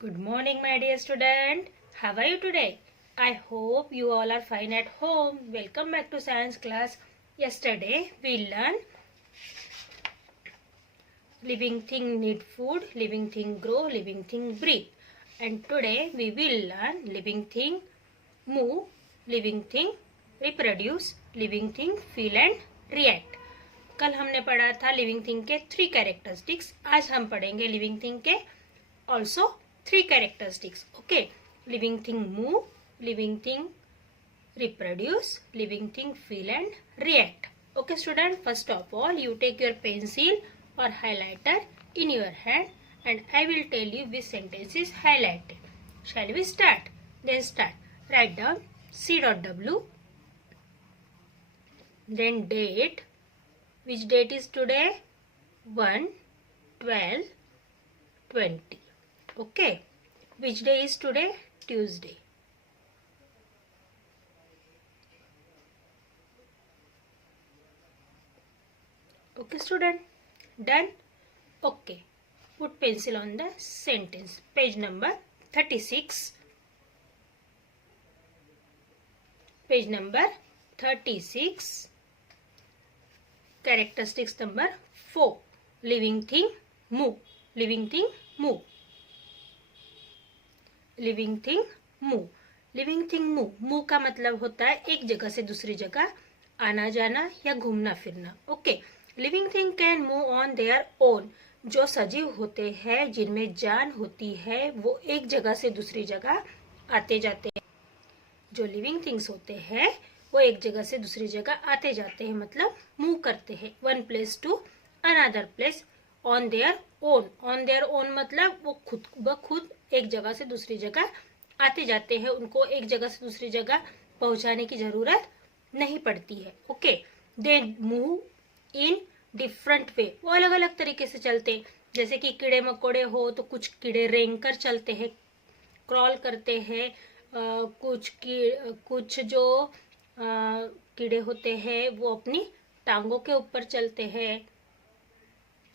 Good morning, my dear student. How are you today? I hope you all are fine at home. Welcome back to science class. Yesterday we learned living thing need food, living thing grow, living thing breathe. And today we will learn living thing move, living thing reproduce, living thing feel and react. कल हमने पढ़ा था living thing के 3 characteristics. आज हम पढ़ेंगे living thing के also 3 characteristics. Okay, living thing move, living thing reproduce, living thing feel and react. Okay student, first of all you take your pencil or highlighter in your hand and I will tell you which sentence is highlighted. Shall we start? Then start. Write down C.W, then date. Which date is today? 1/12/20. Okay, which day is today? Tuesday. Okay student, done? Okay, put pencil on the sentence. Page number 36. Page number 36. Characteristics number 4. Living thing move. Living thing move. Living thing move. Living thing move. Move का मतलब होता है एक जगह से दूसरी जगह आना जाना या घूमना फिरना. Okay, living thing can move on their own. जो सजीव होते हैं, जिनमें जान होती है, वो एक जगह से दूसरी जगह आते जाते हैं. जो लिविंग थिंग्स होते हैं वो एक जगह से दूसरी जगह आते जाते हैं, मतलब मूव करते हैं. One place to another place on their own. On their own मतलब वो खुद ब खुद एक जगह से दूसरी जगह आते जाते हैं. उनको एक जगह से दूसरी जगह पहुंचाने की जरूरत नहीं पड़ती है. Okay, they move in different way. वो अलग अलग तरीके से चलते हैं. जैसे कि कीड़े मकोड़े हो तो कुछ कीड़े रेंग कर चलते हैं, क्रॉल करते हैं. कुछ जो कीड़े होते हैं वो अपनी टांगों के ऊपर चलते हैं,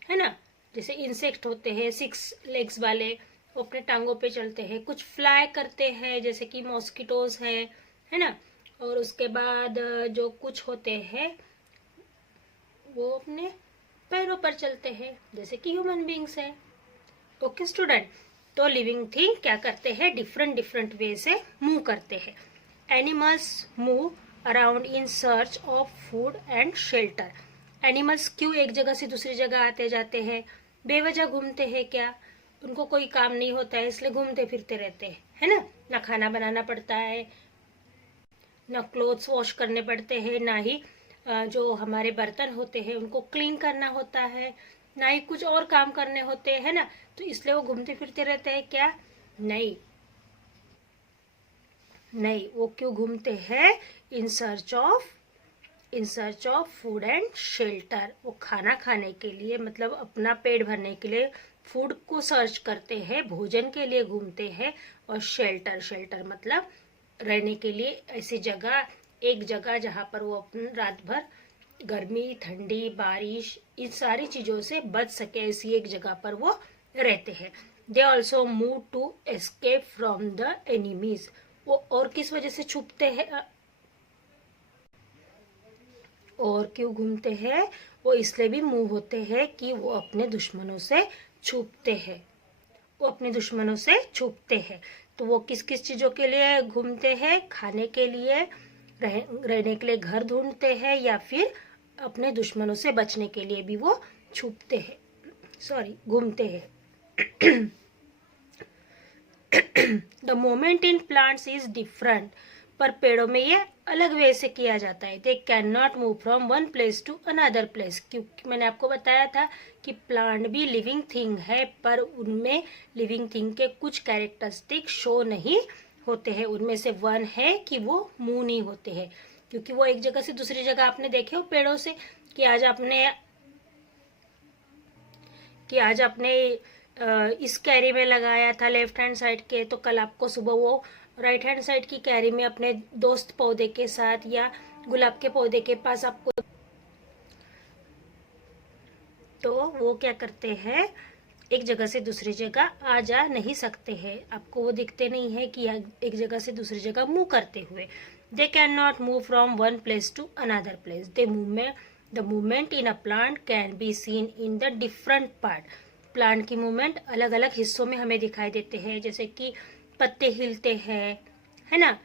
है ना. जैसे इंसेक्ट होते हैं 6 लेग्स वाले, वो अपने टांगों पे चलते हैं. कुछ फ्लाई करते हैं जैसे कि मॉस्किटोज है ना. और उसके बाद जो कुछ होते हैं वो अपने पैरों पर चलते हैं जैसे कि ह्यूमन बींग्स है. ओके स्टूडेंट, तो लिविंग थिंग क्या करते हैं? डिफरेंट वे से मूव करते हैं. Animals move around in search of food and shelter. Animals क्यों एक जगह से दूसरी जगह आते जाते हैं? बेवजह घूमते हैं क्या? उनको कोई काम नहीं होता है इसलिए घूमते फिरते रहते हैं, है ना. ना खाना बनाना पड़ता है, ना क्लोथ्स वॉश करने पड़ते हैं, ना ही जो हमारे बर्तन होते हैं उनको क्लीन करना होता है, ना ही कुछ और काम करने होते हैं, है ना. तो इसलिए वो घूमते फिरते रहते हैं क्या? नहीं, वो क्यों घूमते हैं? In search of food and shelter. वो खाना खाने के लिए, मतलब अपना पेट भरने के लिए फूड को सर्च करते हैं, भोजन के लिए घूमते हैं. और शेल्टर मतलब रहने के लिए ऐसी जगह, एक जगह जहाँ पर वो अपन रात भर गर्मी, ठंडी, बारिश, इन सारी चीजों से बच सके, ऐसी एक जगह पर वो रहते हैं. They also move to escape from the enemies. वो और किस वजह से छुपते हैं और क्यों घूमते हैं? वो इसलिए भी मूव होते हैं कि वो अपने दुश्मनों से छुपते हैं. तो वो किस किस चीजों के लिए घूमते हैं? खाने के लिए, रहने के लिए घर ढूंढते हैं, या फिर अपने दुश्मनों से बचने के लिए भी वो घूमते हैं. The moment in plants is different. पर पेड़ों में ये अलग वे से किया जाता है. They can not move from one place to another place. क्योंकि मैंने आपको बताया था कि प्लांट भी लिविंग थिंग है, पर उनमें लिविंग थिंग के कुछ कैरेक्टरिस्टिक शो नहीं होते हैं. उनमें से वन है कि वो मूव नहीं होते हैं, क्योंकि वो एक जगह से दूसरी जगह आपने देखे हो पेड़ों से कि आज आपने इस कैरी में लगाया था लेफ्ट हैंड साइड के, तो कल आपको सुबह वो राइट हैंड साइड की कैरी में अपने दोस्त पौधे के साथ या गुलाब के पौधे के पास आपको, तो वो क्या करते हैं, एक जगह से दूसरी जगह आ जा नहीं सकते हैं, आपको वो दिखते नहीं है कि एक जगह से दूसरी जगह मूव करते हुए। They can not move from one place to another place. The movement in a plant can be seen in the different part. Plant की मूवमेंट अलग अलग हिस्सों में हमें दिखाई देते हैं, जैसे कि पत्ते हिलते हैं, है ना।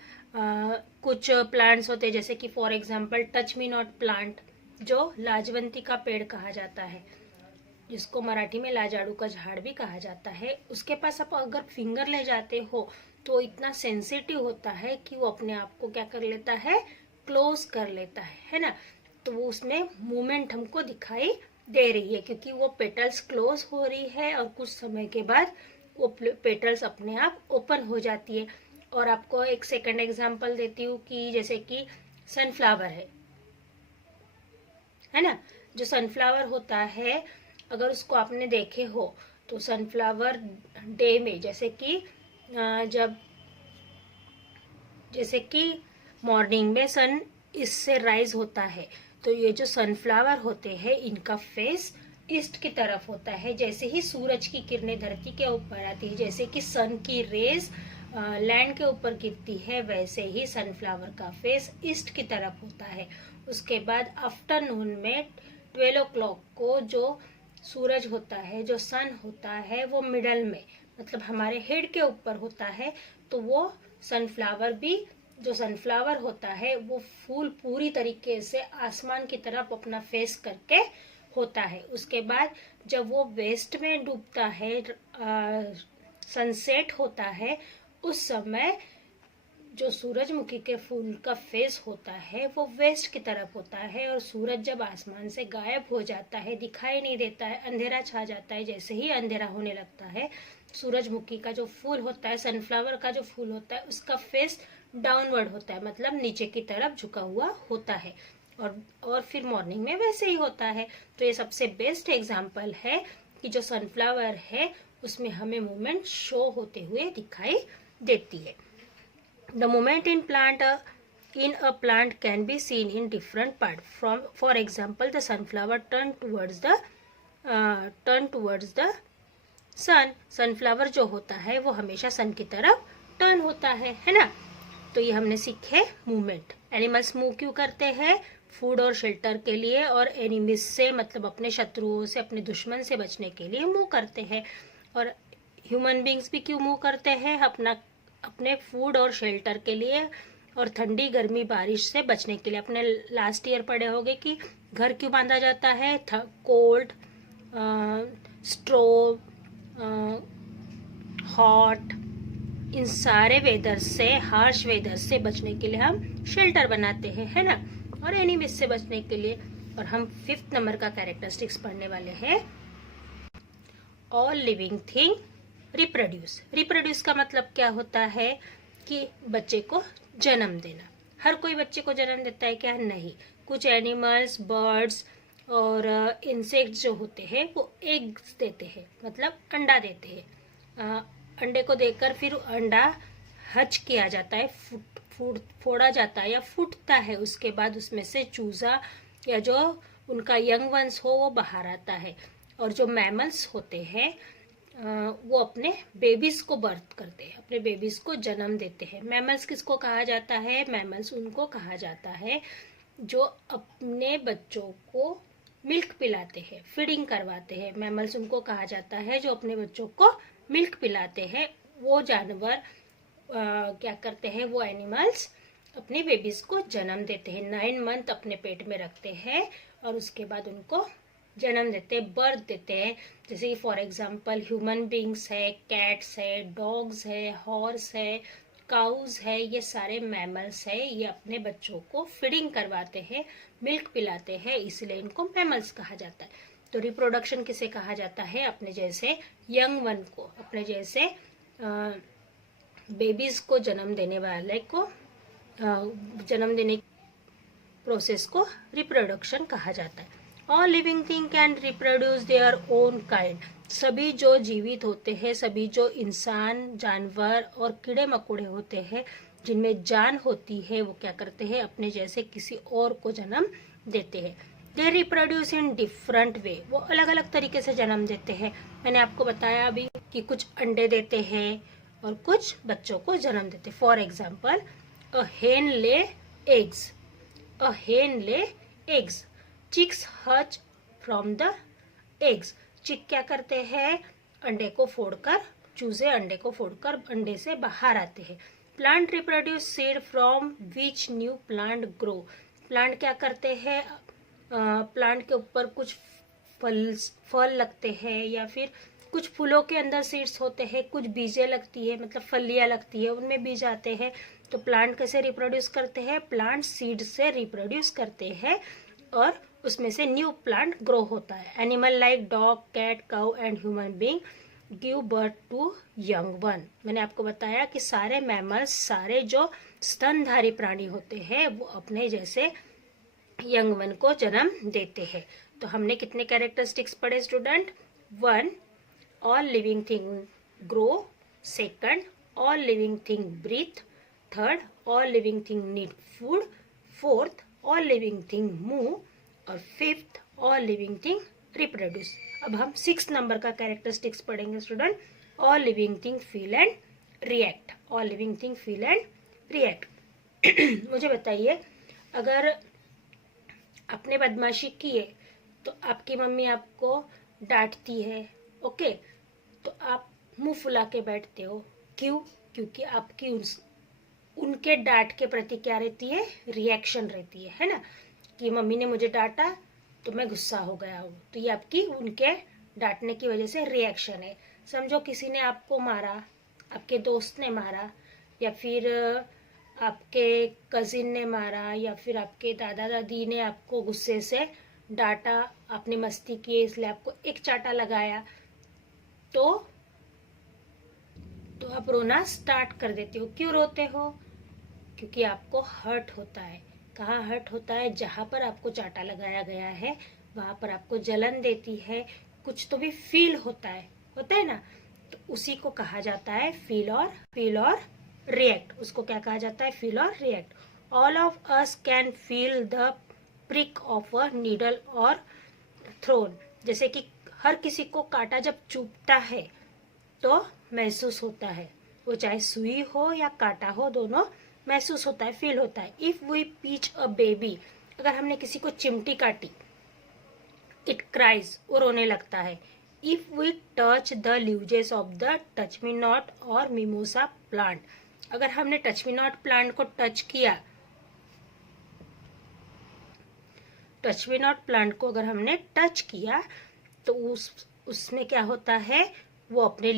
कुछ प्लांट्स होते हैं जैसे कि for example touch me not plant, जो लाजवंती का पेड़ कहा जाता है, जिसको मराठी में लाजाड़ू का झाड़ भी कहा जाता है। उसके पास आप अगर फिंगर ले जाते हो तो इतना सेंसिटिव होता है कि वो अपने आप को क्या कर लेता है, क्लोज कर लेता है ना। तो वो उसमें मूवमेंट हमको दिखाई दे रही है, क्योंकि वो पेटल्स क्लोज हो रही है और कुछ समय के बाद वो पेटल्स अपने आप ओपन हो जाती है। और आपको एक सेकंड एग्जांपल देती हूँ कि जैसे कि सनफ्लावर है ना। जो सनफ्लावर होता है, अगर उसको आपने देखे हो तो सनफ्लावर डे में जैसे कि मॉर्निंग में सन इससे राइज होता है, तो ये जो सनफ्लावर होते हैं इनका फेस ईस्ट की तरफ होता है। जैसे ही सूरज की किरणें धरती के ऊपर आती है, जैसे कि सन की रेज लैंड के ऊपर गिरती है, वैसे ही सनफ्लावर का फेस ईस्ट की तरफ होता है। उसके बाद आफ्टरनून में 12 o'clock को जो सूरज होता है, जो सन होता है, वो मिडल में मतलब हमारे हेड के ऊपर होता है। तो वो सनफ्लावर भी, जो सनफ्लावर होता है वो फूल पूरी तरीके से आसमान की तरफ अपना फेस करके होता है। उसके बाद जब वो वेस्ट में डूबता है, सनसेट होता है, उस समय जो सूरजमुखी के फूल का फेस होता है वो वेस्ट की तरफ होता है। और सूरज जब आसमान से गायब हो जाता है, दिखाई नहीं देता है, अंधेरा छा जाता है, जैसे ही अंधेरा होने लगता है, सूरजमुखी का जो फूल होता है, सनफ्लावर का जो फूल होता है, उसका फेस डाउनवर्ड होता है, मतलब नीचे की तरफ झुका हुआ होता है। और फिर मॉर्निंग में वैसे ही होता है। तो ये सबसे बेस्ट एग्जाम्पल है कि जो सनफ्लावर है उसमें हमें मूवमेंट शो होते हुए दिखाई देती है। The movement in a plant can be seen in different parts. For example, the sunflower turn towards the sun. Sunflower जो होता है वो हमेशा सन की तरफ टर्न होता है ना। तो ये हमने सीखे मूवमेंट। एनिमल्स मूव क्यों करते हैं? फूड और शेल्टर के लिए, और एनिमीज से मतलब अपने शत्रुओं से, अपने दुश्मन से बचने के लिए मूव करते हैं। और ह्यूमन बींग्स भी क्यों मूव करते हैं? अपने फूड और शेल्टर के लिए, और ठंडी गर्मी बारिश से बचने के लिए। अपने लास्ट ईयर पढ़े होंगे कि घर क्यों बांधा जाता है? कोल्ड, स्ट्रोव, हॉट, इन सारे वेदर से, हार्श वेदर से बचने के लिए हम शेल्टर बनाते हैं, है ना। और एनिमीज से बचने के लिए। और हम 5th नंबर का कैरेक्टरिस्टिक्स पढ़ने वाले हैं। All living thing reproduce. Reproduce का मतलब क्या होता है? कि बच्चे को जन्म देना। हर कोई बच्चे को जन्म देता है क्या? नहीं। कुछ एनिमल्स, बर्ड्स और इंसेक्ट्स जो होते हैं वो एग्स देते हैं, मतलब अंडा देते हैं। अंडे को देकर फिर अंडा हच किया जाता है, फोड़ा जाता है या फूटता है। उसके बाद उसमें से चूजा या जो उनका यंग वंस हो वो बाहर आता है। और जो मैमल्स होते हैं वो अपने बेबीज को बर्थ करते हैं, अपने बेबीज को जन्म देते हैं। मैमल्स किसको कहा जाता है? मैमल्स उनको कहा जाता है जो अपने बच्चों को मिल्क पिलाते हैं, फीडिंग करवाते हैं। मैमल्स उनको कहा जाता है जो अपने बच्चों को मिल्क पिलाते हैं। वो जानवर क्या करते हैं? वो एनिमल्स अपने बेबीज को जन्म देते हैं, 9 मंथ अपने पेट में रखते हैं और उसके बाद उनको जन्म देते हैं, बर्थ देते हैं। जैसे फॉर एग्जांपल ह्यूमन बींग्स है, कैट्स है, डॉग्स है, हॉर्स है, काउज है, ये सारे मैमल्स है। ये अपने बच्चों को फीडिंग करवाते हैं, मिल्क पिलाते हैं, इसलिए इनको मैमल्स कहा जाता है। तो रिप्रोडक्शन किसे कहा जाता है? अपने जैसे यंग वन को, अपने जैसे बेबीज को जन्म देने वाले को, जन्म देने प्रोसेस को रिप्रोडक्शन कहा जाता है। All living thing can reproduce their own kind. सभी जो जीवित होते हैं, सभी जो इंसान, जानवर और कीड़े मकोड़े होते हैं जिनमें जान होती है, वो क्या करते हैं? अपने जैसे किसी और को जन्म देते हैं। They reproduce in different way, वो अलग अलग तरीके से जन्म देते हैं। मैंने आपको बताया अभी कि कुछ अंडे देते हैं और कुछ बच्चों को जन्म देते हैं। For example, a hen lay eggs, a hen lay eggs, chicks hatch from the eggs. Chick क्या करते हैं, अंडे को फोड़कर, चूजे अंडे को फोड़कर अंडे से बाहर आते हैं। Plant reproduce seed from which new plant grow, plant क्या करते हैं, प्लांट के ऊपर कुछ फल लगते हैं या फिर कुछ फूलों के अंदर सीड्स होते हैं, कुछ बीजें लगती है, मतलब फलियां लगती है, उनमें बीज आते हैं। तो प्लांट कैसे रिप्रोड्यूस करते हैं, प्लांट सीड से रिप्रोड्यूस करते हैं और उसमें से न्यू प्लांट ग्रो होता है। Animal like dog, cat, cow and human being give birth to young one. मैंने आपको बताया कि सारे मैमल्स, सारे जो स्तनधारी प्राणी होते हैं वो अपने जैसे यंग वन को जन्म देते हैं। तो हमने कितने कैरेक्टरिस्टिक्स पढ़े student? 1, all living thing grow. 2, all living thing breathe. 3, all living thing need food. 4, all living thing move. और 5, ऑल लिविंग थिंग रिप्रोड्यूस। अब हम 6 नंबर का कैरेक्टरिस्टिक्स पढ़ेंगे student, all living thing feel and react. All living thing feel and react. मुझे बताइए, अगर आपने बदमाशी की है तो आपकी मम्मी आपको डांटती है, ओके, तो आप मुंह फुला के बैठते हो, क्यों? क्योंकि आपकी उनके डांट के प्रति क्या रहती है, रिएक्शन रहती है ना, कि मम्मी ने मुझे डांटा तो मैं गुस्सा हो गया हूँ। तो ये आपकी उनके डांटने की वजह से रिएक्शन है। समझो किसी ने आपको मारा, आपके दोस्त ने मारा, या फिर आपके कजिन ने मारा, या फिर आपके दादा दादी ने आपको गुस्से से डांटा, आपने मस्ती की इसलिए आपको एक चाटा लगाया, तो आप रोना स्टार्ट कर देते हो। क्यों रोते हो? क्योंकि आपको हर्ट होता है। कहाँ हर्ट होता है? जहां पर आपको चाटा लगाया गया है वहां पर आपको जलन देती है, कुछ तो भी फील होता है ना, तो उसी को कहा जाता है फील और रिएक्ट। उसको क्या कहा जाता है? फील और react. All of us can feel the prick of a needle और थ्रोन। जैसे कि हर किसी को कांटा जब चुभता है तो महसूस होता है, वो चाहे सुई हो या कांटा हो, दोनों महसूस होता है, फील होता है। If we pinch a baby, अगर हमने किसी को चिमटी काटी, इट क्राइज, वो रोने लगता है। If we touch the leaves of the touch me not और मिमोसा प्लांट, अगर हमने टच मी नॉट प्लांट को टच किया, टच मी नॉट प्लांट को अगर हमने टच किया तो उसमें क्या होता है, वो अपने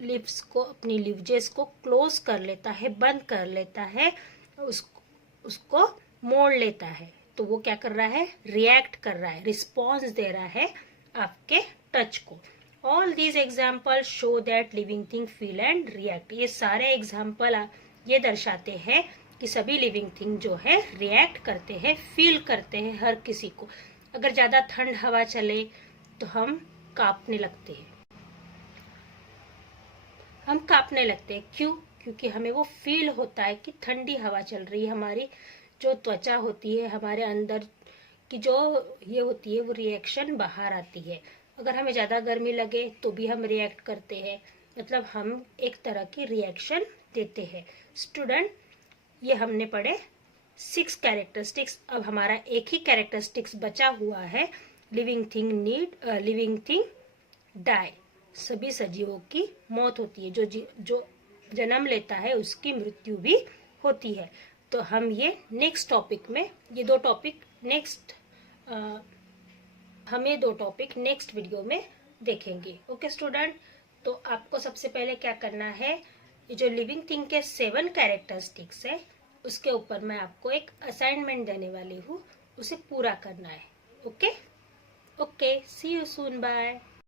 लिप्स को, अपनी लिवजेस को क्लोज कर लेता है, बंद कर लेता है, उसको मोड़ लेता है। तो वो क्या कर रहा है? रिएक्ट कर रहा है, रिस्पॉन्स दे रहा है आपके टच को। All these example show that living thing feel and react. ये सारे एग्जाम्पल ये दर्शाते हैं कि सभी लिविंग थिंग जो है रिएक्ट करते हैं, फील करते हैं हर किसी को। अगर ज्यादा ठंड हवा चले तो हम कांपने लगते हैं, क्यों? क्योंकि हमें वो फील होता है कि ठंडी हवा चल रही है। हमारी जो त्वचा होती है, हमारे अंदर की जो ये होती है, वो रिएक्शन बाहर आती है। अगर हमें ज्यादा गर्मी लगे तो भी हम रिएक्ट करते हैं, मतलब हम एक तरह की रिएक्शन देते हैं। स्टूडेंट, ये हमने पढ़े 6 कैरेक्टरिस्टिक्स। अब हमारा एक ही कैरेक्टरिस्टिक्स बचा हुआ है, लिविंग थिंग डाई। सभी सजीवों की मौत होती है, जो जन्म लेता है उसकी मृत्यु भी होती है। तो हम ये नेक्स्ट टॉपिक में, ये 2 टॉपिक नेक्स्ट, हम ये 2 टॉपिक नेक्स्ट वीडियो में देखेंगे। ओके स्टूडेंट, तो आपको सबसे पहले क्या करना है, ये जो लिविंग थिंग के 7 कैरेक्टरिस्टिक्स है उसके ऊपर मैं आपको एक असाइनमेंट देने वाली हूँ, उसे पूरा करना है। Okay, see you soon, bye.